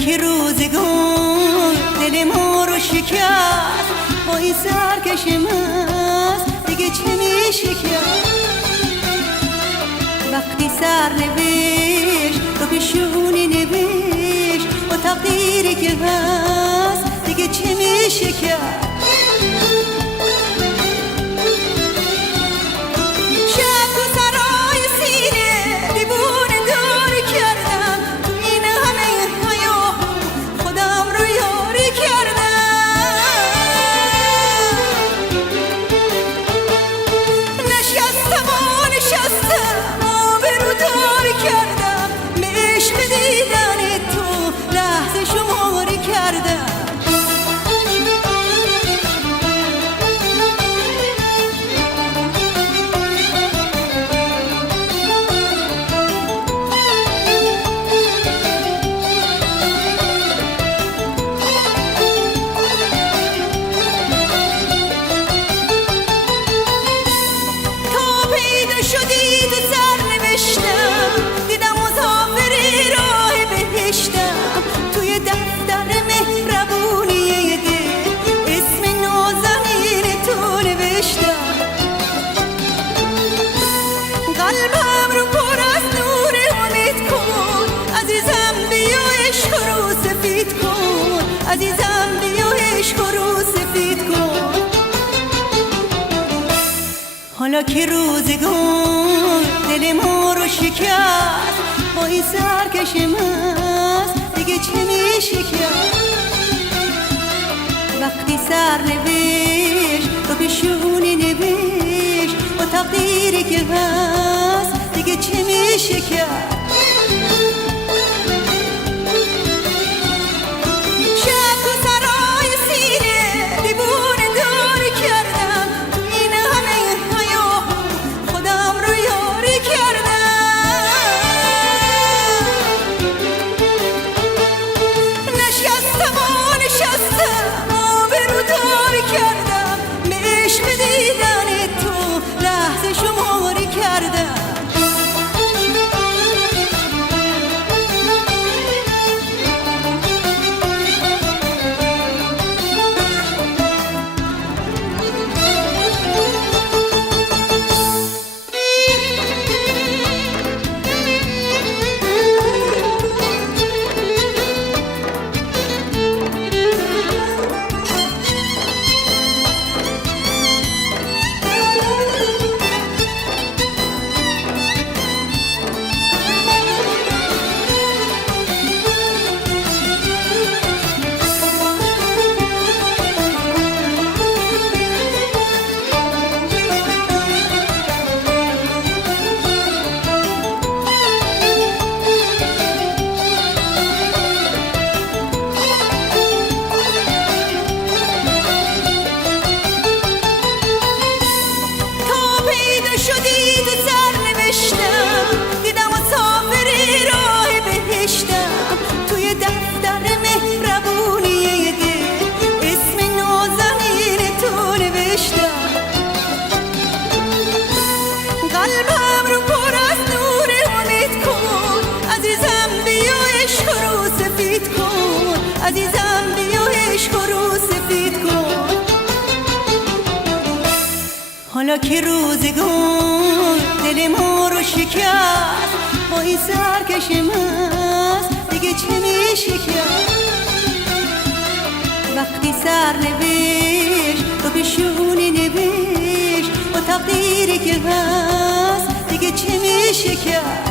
که روزگار دل ما رو شکست، با این سرکش مست دیگه چه میشه کرد؟ وقتی سرنوشت رو پیشونی نوشت، با تقدیری که هست دیگه چه میشه کرد؟ عزیزم بیا عشق رو سفید کن. حالا که روزگار دل ما رو شکست، با این سرکش مست دیگه چه میشه کرد؟ وقتی سرنوشت رو پیشونی نوشت، با تقدیری که هست دیگه چه میشه کرد؟ عزیزم بیا عشق رو سفید کن. حالا که روزگار دل ما رو شکست، با این سرکش مست دیگه چه میشه کرد؟ وقتی سرنوشت رو پیشونی نوشت، با تقدیری که هست دیگه چه میشه کرد؟